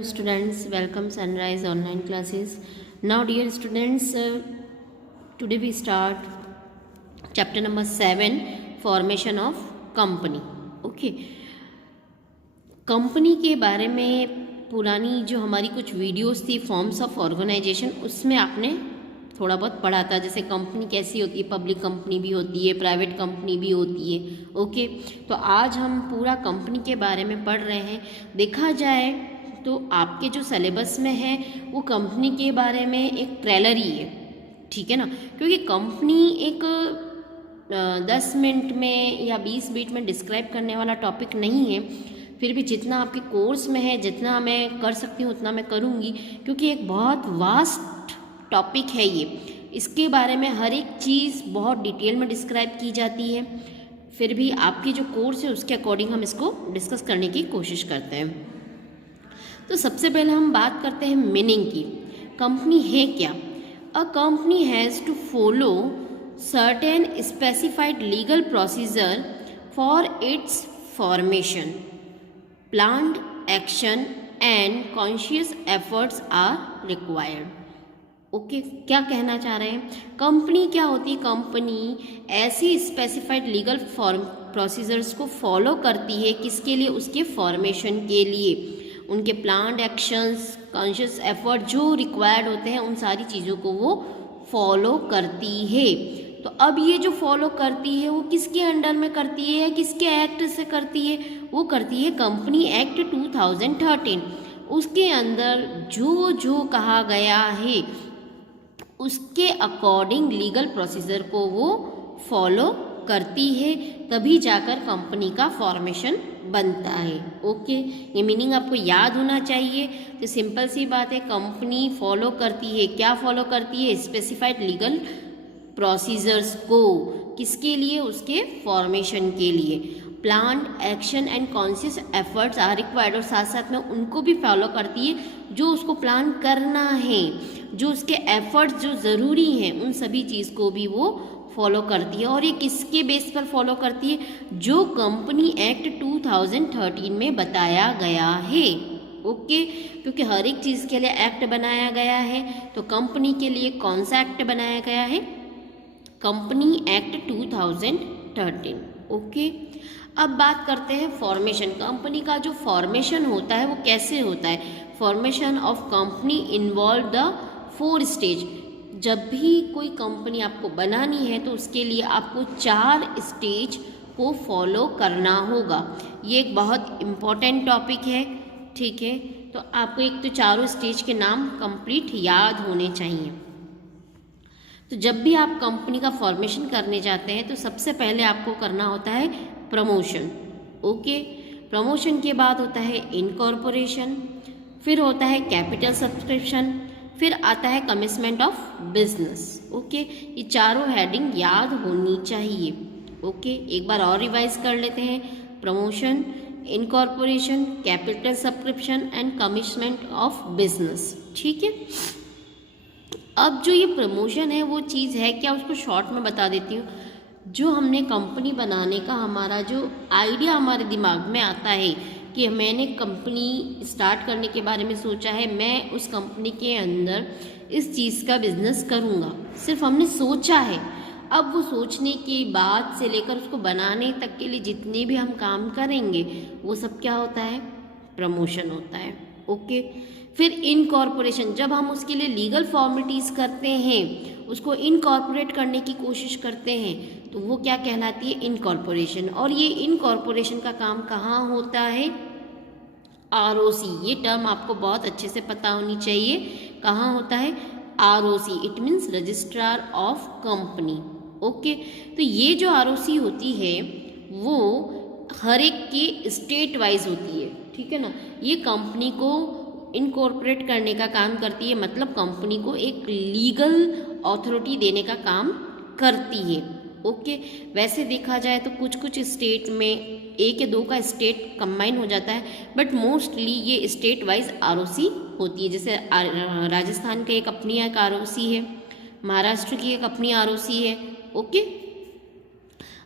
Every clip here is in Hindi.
Students, welcome Sunrise online classes. Now dear students, today we start chapter number 7, formation of company. Okay, company के बारे में पुरानी जो हमारी कुछ वीडियोस थी फॉर्म्स ऑफ ऑर्गेनाइजेशन, उसमें आपने थोड़ा बहुत पढ़ा था, जैसे कंपनी कैसी होती है, पब्लिक कंपनी भी होती है, प्राइवेट कंपनी भी होती है. ओके, तो आज हम पूरा कंपनी के बारे में पढ़ रहे हैं. देखा जाए तो आपके जो सिलेबस में है वो कंपनी के बारे में एक ट्रेलर ही है, ठीक है ना, क्योंकि कंपनी एक 10 मिनट में या 20 मिनट में डिस्क्राइब करने वाला टॉपिक नहीं है. फिर भी जितना आपके कोर्स में है, जितना मैं कर सकती हूँ उतना मैं करूँगी, क्योंकि एक बहुत वास्ट टॉपिक है ये. इसके बारे में हर एक चीज़ बहुत डिटेल में डिस्क्राइब की जाती है. फिर भी आपकी जो कोर्स है उसके अकॉर्डिंग हम इसको डिस्कस करने की कोशिश करते हैं. तो सबसे पहले हम बात करते हैं मीनिंग की. कंपनी है क्या? A company has to follow certain specified legal procedure for its formation. Planned action and conscious efforts are required. Okay, क्या कहना चाह रहे हैं? कंपनी क्या होती है? कंपनी ऐसी स्पेसिफाइड लीगल प्रोसीजर्स को फॉलो करती है. किसके लिए? उसके फॉर्मेशन के लिए. उनके प्लान्ड एक्शंस, कॉन्शियस एफर्ट जो रिक्वायर्ड होते हैं, उन सारी चीज़ों को वो फॉलो करती है. तो अब ये जो फॉलो करती है वो किसके अंडर में करती है या किसके एक्ट से करती है? वो करती है कंपनी एक्ट 2013. उसके अंदर जो जो कहा गया है उसके अकॉर्डिंग लीगल प्रोसीजर को वो फॉलो करती है, तभी जाकर कंपनी का फॉर्मेशन बनता है. ओके, ये मीनिंग आपको याद होना चाहिए. तो सिंपल सी बात है, कंपनी फॉलो करती है. क्या फॉलो करती है? स्पेसिफाइड लीगल प्रोसीजर्स को. किसके लिए? उसके फॉर्मेशन के लिए. Planned action and conscious efforts are required, और साथ साथ में उनको भी फॉलो करती है जो उसको प्लान करना है, जो उसके एफर्ट्स जो ज़रूरी हैं, उन सभी चीज़ को भी वो फॉलो करती है. और ये किसके बेस पर फॉलो करती है? जो कंपनी एक्ट 2013 में बताया गया है. ओके, क्योंकि हर एक चीज़ के लिए एक्ट बनाया गया है. तो कंपनी के लिए कौन सा एक्ट बनाया गया है? Company act 2013. ओके, अब बात करते हैं फॉर्मेशन. कंपनी का जो फॉर्मेशन होता है वो कैसे होता है? Formation of company involve the 4 stage. जब भी कोई कंपनी आपको बनानी है तो उसके लिए आपको 4 स्टेज को फॉलो करना होगा. ये एक बहुत इम्पॉर्टेंट टॉपिक है, ठीक है. तो आपको एक तो चारों स्टेज के नाम कंप्लीट याद होने चाहिए. तो जब भी आप कंपनी का फॉर्मेशन करने जाते हैं तो सबसे पहले आपको करना होता है प्रमोशन. ओके, प्रमोशन के बाद होता है इनकॉर्पोरेशन, फिर होता है कैपिटल सब्सक्रिप्शन, फिर आता है कमिटमेंट ऑफ बिजनेस. ओके, ये चारों हेडिंग याद होनी चाहिए. ओके, एक बार और रिवाइज कर लेते हैं. Promotion, incorporation, capital subscription and commitment of business. ठीक है. अब जो ये प्रमोशन है वो चीज़ है क्या, उसको शॉर्ट में बता देती हूँ. जो हमने कंपनी बनाने का हमारा जो आइडिया हमारे दिमाग में आता है कि मैंने कंपनी स्टार्ट करने के बारे में सोचा है, मैं उस कंपनी के अंदर इस चीज़ का बिजनेस करूँगा, सिर्फ हमने सोचा है. अब वो सोचने के बाद से लेकर उसको बनाने तक के लिए जितने भी हम काम करेंगे वो सब क्या होता है? प्रमोशन होता है. ओके, फिर इनकॉर्पोरेशन. जब हम उसके लिए लीगल फॉर्मेलिटीज़ करते हैं, उसको इनकॉर्पोरेट करने की कोशिश करते हैं, तो वो क्या कहलाती है? इनकॉर्पोरेशन. और ये इनकॉर्पोरेशन का काम कहाँ होता है? ROC. ये टर्म आपको बहुत अच्छे से पता होनी चाहिए. कहाँ होता है? ROC. It means registrar of company. Okay, तो ये जो ROC होती है वो हर एक के स्टेट वाइज होती है, ठीक है ना. ये कंपनी को इनकॉर्पोरेट करने का काम करती है, मतलब कंपनी को एक लीगल अथॉरिटी देने का काम करती है. ओके, वैसे देखा जाए तो कुछ कुछ स्टेट में 1 या 2 का स्टेट कंबाइन हो जाता है, बट मोस्टली ये स्टेट वाइज ROC होती है. जैसे राजस्थान का एक अपनी एक ROC है, महाराष्ट्र की एक अपनी ROC है. ओके,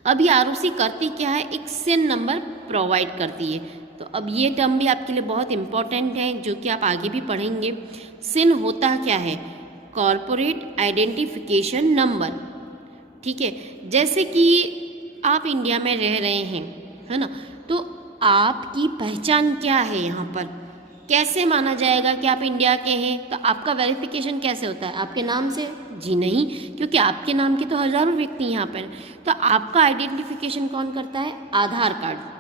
अब ये ROC करती क्या है? एक SIN नंबर प्रोवाइड करती है. तो अब ये टर्म भी आपके लिए बहुत इम्पॉर्टेंट है, जो कि आप आगे भी पढ़ेंगे। सिन होता क्या है? Corporate identification number. ठीक है, जैसे कि आप इंडिया में रह रहे हैं, है ना, तो आपकी पहचान क्या है यहाँ पर? कैसे माना जाएगा कि आप इंडिया के हैं? तो आपका वेरिफिकेशन कैसे होता है? आपके नाम से? जी नहीं, क्योंकि आपके नाम के तो हजारों व्यक्ति यहाँ पर। तो आपका आइडेंटिफिकेशन कौन करता है? आधार कार्ड।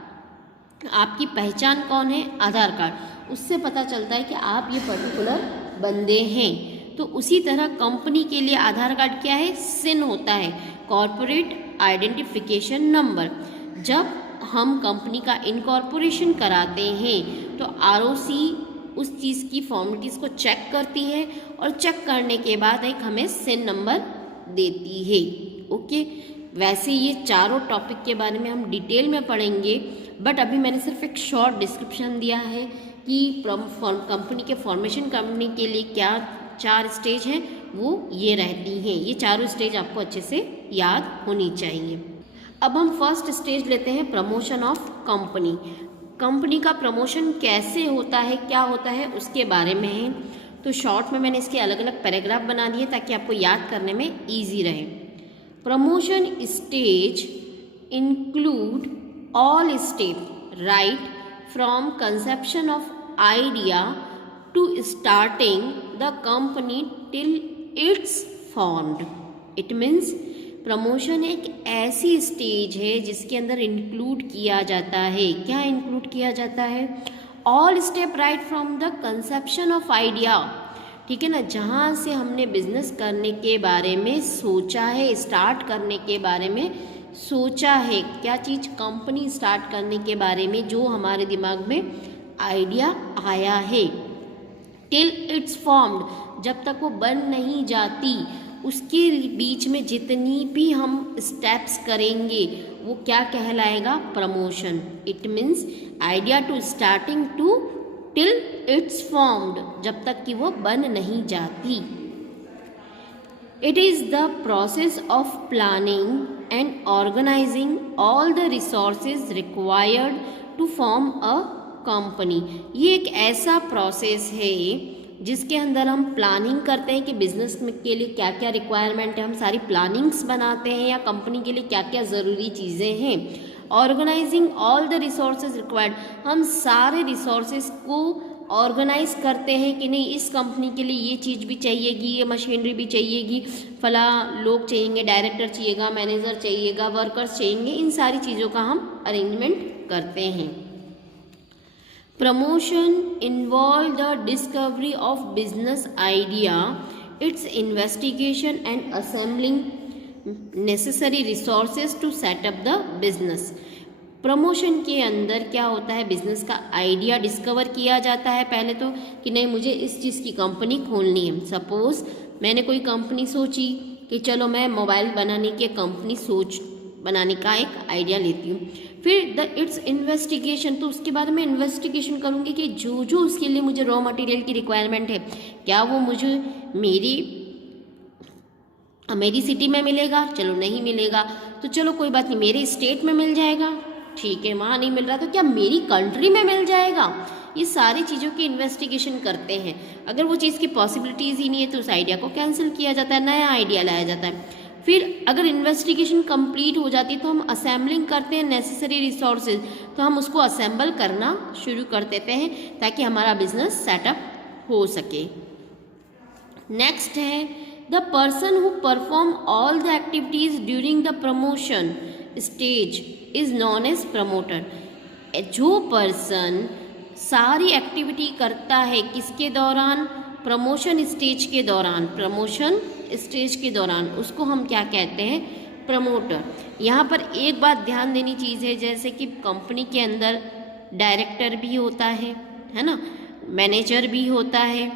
आपकी पहचान कौन है? आधार कार्ड। उससे पता चलता है कि आप ये पर्टिकुलर बंदे हैं। तो उसी तरह कंपनी के लिए आधार कार्ड क्या है? सिन होता है, कॉरपोरेट आइडेंटिफिकेशन नंबर। जब हम कंपनी का इनकॉर्पोरेशन कराते हैं तो आरओसी उस चीज़ की फॉर्मेलिटीज़ को चेक करती है और चेक करने के बाद एक हमें सिन नंबर देती है। ओके, वैसे ये चारों टॉपिक के बारे में हम डिटेल में पढ़ेंगे, बट अभी मैंने सिर्फ एक शॉर्ट डिस्क्रिप्शन दिया है कि कंपनी के फॉर्मेशन कंपनी के लिए क्या 4 स्टेज हैं, वो ये रहती हैं। ये चारों स्टेज आपको अच्छे से याद होनी चाहिए। अब हम फर्स्ट स्टेज लेते हैं, प्रमोशन ऑफ कंपनी। कंपनी का प्रमोशन कैसे होता है, क्या होता है, उसके बारे में है। तो शॉर्ट में मैंने इसके अलग अलग पैराग्राफ बना दिए ताकि आपको याद करने में ईजी रहे। Promotion stage include all step right from conception of idea to starting the company till it's formed. It means promotion एक ऐसी स्टेज है जिसके अंदर इंक्लूड किया जाता है, क्या इंक्लूड किया जाता है? All step right from the conception of idea. ठीक है ना, जहाँ से हमने बिजनेस करने के बारे में सोचा है, स्टार्ट करने के बारे में सोचा है, क्या चीज़? कंपनी स्टार्ट करने के बारे में जो हमारे दिमाग में आइडिया आया है, टिल इट्स फॉर्म्ड, जब तक वो बन नहीं जाती, उसके बीच में जितनी भी हम स्टेप्स करेंगे वो क्या कहलाएगा? Promotion. It means idea to starting to till its formed, जब तक कि वो बन नहीं जाती। It is the process of planning and organising all the resources required to form a company. ये एक ऐसा प्रोसेस है जिसके अंदर हम प्लानिंग करते हैं कि बिजनेस के लिए क्या क्या रिक्वायरमेंट है, हम सारी प्लानिंग्स बनाते हैं, या कंपनी के लिए क्या क्या ज़रूरी चीज़ें हैं। Organising all the resources required, हम सारे रिसोर्सेज को ऑर्गेनाइज करते हैं कि नहीं, इस कंपनी के लिए ये चीज़ भी चाहिएगी, ये मशीनरी भी चाहिएगी, फला लोग चाहिएंगे, डायरेक्टर चाहिएगा, मैनेजर चाहिएगा, वर्कर्स चाहिएंगे, इन सारी चीज़ों का हम अरेंजमेंट करते हैं। Promotion involve the discovery of business idea, its investigation and assembling necessary resources to set up the business. Promotion के अंदर क्या होता है? बिजनेस का आइडिया डिस्कवर किया जाता है पहले तो, कि नहीं मुझे इस चीज़ की कंपनी खोलनी है। सपोज़ मैंने कोई कंपनी सोची कि चलो मैं मोबाइल बनाने की कंपनी बनाने का एक आइडिया लेती हूँ। फिर द इट्स इन्वेस्टिगेशन, तो उसके बाद मैं इन्वेस्टिगेशन करूँगी कि जो जो उसके लिए मुझे रॉ मटेरियल की रिक्वायरमेंट है, क्या वो मुझे मेरी सिटी में मिलेगा? चलो नहीं मिलेगा तो चलो कोई बात नहीं, मेरे स्टेट में मिल जाएगा, ठीक है। वहाँ नहीं मिल रहा तो क्या मेरी कंट्री में मिल जाएगा? ये सारी चीज़ों की इन्वेस्टिगेशन करते हैं। अगर वो चीज़ की पॉसिबिलिटीज़ ही नहीं है तो उस आइडिया को कैंसिल किया जाता है, नया आइडिया लाया जाता है। फिर अगर इन्वेस्टिगेशन कंप्लीट हो जाती है तो हम असेंबलिंग करते हैं नेसेसरी रिसोर्सेज, तो हम उसको असेंबल करना शुरू कर देते हैं ताकि हमारा बिजनेस सेटअप हो सके। नेक्स्ट है the person who perform all the activities during the promotion stage is known as promoter. जो पर्सन सारी एक्टिविटी करता है किसके दौरान? प्रमोशन स्टेज के दौरान। प्रमोशन स्टेज के दौरान उसको हम क्या कहते हैं? प्रमोटर। यहाँ पर एक बात ध्यान देनी चीज़ है, जैसे कि कंपनी के अंदर डायरेक्टर भी होता है ना, मैनेजर भी होता है,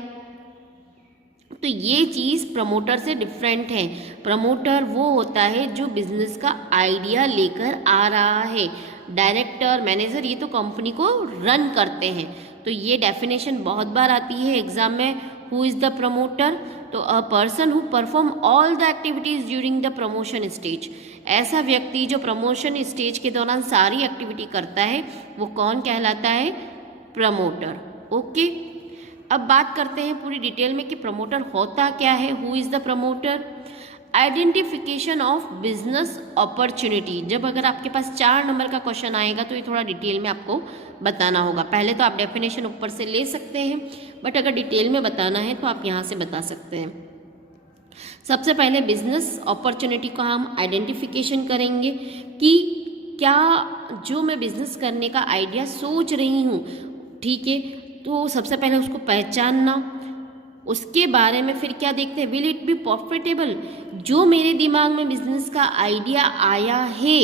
तो ये चीज़ प्रमोटर से डिफरेंट है। प्रमोटर वो होता है जो बिजनेस का आइडिया लेकर आ रहा है। डायरेक्टर, मैनेजर ये तो कंपनी को रन करते हैं। तो ये डेफिनेशन बहुत बार आती है एग्ज़ाम में, हु इज़ द प्रमोटर? तो a person who perform all the activities during the promotion stage. ऐसा व्यक्ति जो प्रमोशन स्टेज के दौरान सारी एक्टिविटी करता है वो कौन कहलाता है? प्रमोटर। ओके, अब बात करते हैं पूरी डिटेल में कि प्रमोटर होता क्या है। Who is the promoter? Identification of business opportunity. जब अगर आपके पास 4 नंबर का क्वेश्चन आएगा तो ये थोड़ा डिटेल में आपको बताना होगा। पहले तो आप डेफिनेशन ऊपर से ले सकते हैं, बट अगर डिटेल में बताना है तो आप यहाँ से बता सकते हैं। सबसे पहले बिजनेस अपॉर्चुनिटी का हम आइडेंटिफिकेशन करेंगे कि क्या जो मैं बिजनेस करने का आइडिया सोच रही हूँ, ठीक है, तो सबसे पहले उसको पहचानना। उसके बारे में फिर क्या देखते हैं? Will it be profitable? जो मेरे दिमाग में बिजनेस का आइडिया आया है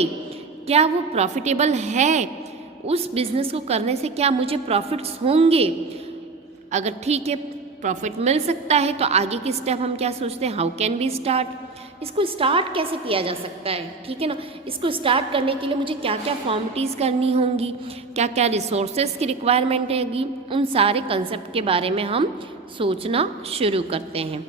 क्या वो प्रॉफिटेबल है? उस बिजनेस को करने से क्या मुझे प्रॉफिट्स होंगे? अगर ठीक है, प्रॉफिट मिल सकता है तो आगे की स्टेप हम क्या सोचते हैं? How can be start? इसको स्टार्ट कैसे किया जा सकता है, ठीक है ना। इसको स्टार्ट करने के लिए मुझे क्या क्या फॉर्मेलिटीज़ करनी होंगी, क्या क्या रिसोर्सेज की रिक्वायरमेंट रहेगी, उन सारे कंसेप्ट के बारे में हम सोचना शुरू करते हैं।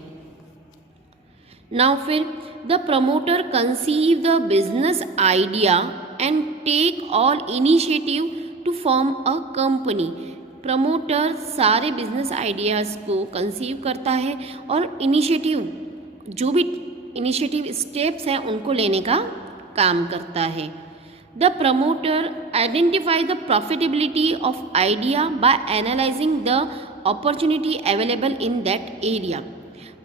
नाउ फिर the promoter conceive the business idea and take all initiative to form a company. Promoter सारे बिजनेस आइडियाज़ को कंसीव करता है और इनिशिएटिव, जो भी इनिशिएटिव स्टेप्स हैं उनको लेने का काम करता है। The promoter identify the profitability of idea by analysing the opportunity available in that area.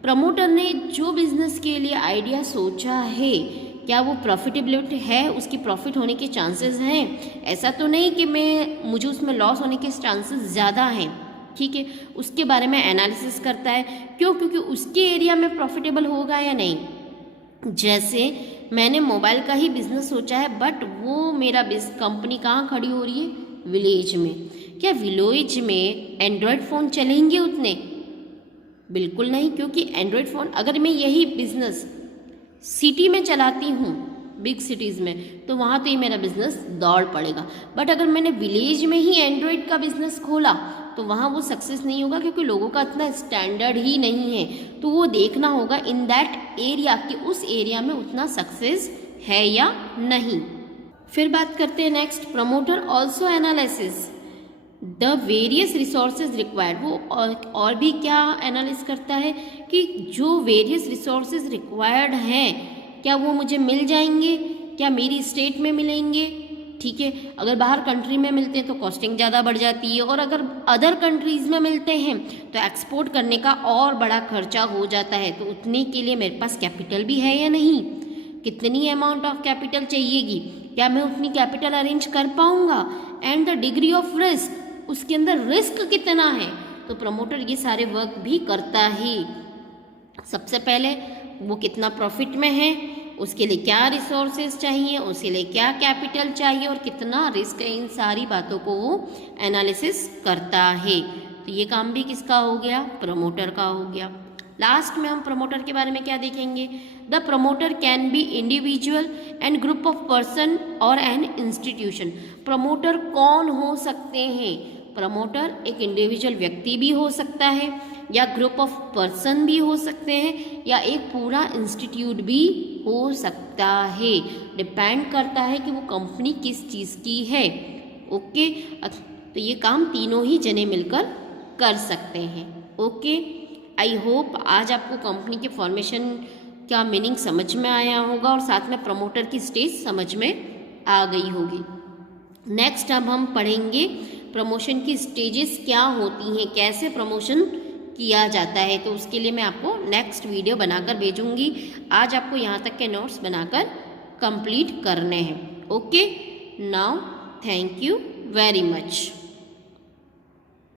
Promoter ने जो बिजनेस के लिए आइडिया सोचा है क्या वो प्रॉफिटेबिलिटी है, उसकी प्रॉफिट होने के चांसेस हैं? ऐसा तो नहीं कि मुझे उसमें लॉस होने के चांसेस ज़्यादा हैं, ठीक है। उसके बारे में एनालिसिस करता है। क्यों? क्योंकि उसके एरिया में प्रॉफिटेबल होगा या नहीं। जैसे मैंने मोबाइल का ही बिजनेस सोचा है, बट वो मेरा कंपनी कहाँ खड़ी हो रही है? विलेज में। क्या विलेज में एंड्रॉयड फ़ोन चलेंगे उतने? बिल्कुल नहीं, क्योंकि एंड्रॉयड फ़ोन अगर मैं यही बिजनेस सिटी में चलाती हूँ, बिग सिटीज़ में, तो वहाँ तो ये मेरा बिजनेस दौड़ पड़ेगा। बट अगर मैंने विलेज में ही एंड्रॉयड का बिजनेस खोला तो वहाँ वो सक्सेस नहीं होगा, क्योंकि लोगों का इतना स्टैंडर्ड ही नहीं है। तो वो देखना होगा इन दैट एरिया कि उस एरिया में उतना सक्सेस है या नहीं। फिर बात करते हैं next, promoter also analysis the various resources required. वो और भी क्या एनालिस करता है कि जो वेरियस रिसोर्सेज रिक्वायर्ड हैं क्या वो मुझे मिल जाएंगे, क्या मेरी स्टेट में मिलेंगे, ठीक है। अगर बाहर कंट्री में मिलते हैं तो कॉस्टिंग ज़्यादा बढ़ जाती है, और अगर अदर कंट्रीज़ में मिलते हैं तो एक्सपोर्ट करने का और बड़ा खर्चा हो जाता है। तो उतने के लिए मेरे पास कैपिटल भी है या नहीं, कितनी अमाउंट ऑफ कैपिटल चाहिएगी, क्या मैं उतनी कैपिटल अरेंज कर पाऊँगा, and the degree of risk, उसके अंदर रिस्क कितना है। तो प्रमोटर ये सारे वर्क भी करता है। सबसे पहले वो कितना प्रॉफिट में है, उसके लिए क्या रिसोर्सेज चाहिए, उसके लिए क्या कैपिटल चाहिए और कितना रिस्क है, इन सारी बातों को वो एनालिसिस करता है। तो ये काम भी किसका हो गया? प्रमोटर का हो गया। लास्ट में हम प्रमोटर के बारे में क्या देखेंगे? The promoter can be individual and group of person और एन इंस्टीट्यूशन। प्रमोटर कौन हो सकते हैं? प्रमोटर एक इंडिविजुअल व्यक्ति भी हो सकता है, या ग्रुप ऑफ पर्सन भी हो सकते हैं, या एक पूरा इंस्टीट्यूट भी हो सकता है। डिपेंड करता है कि वो कंपनी किस चीज़ की है। ओके, तो ये काम तीनों ही जने मिलकर कर सकते हैं। ओके, आई होप आज आपको कंपनी के फॉर्मेशन का मीनिंग समझ में आया होगा और साथ में प्रमोटर की स्टेज समझ में आ गई होगी। नेक्स्ट अब हम पढ़ेंगे प्रमोशन की स्टेजेस क्या होती हैं, कैसे प्रमोशन किया जाता है। तो उसके लिए मैं आपको नेक्स्ट वीडियो बनाकर भेजूंगी। आज आपको यहाँ तक के नोट्स बनाकर कंप्लीट करने हैं। Okay, now thank you very much.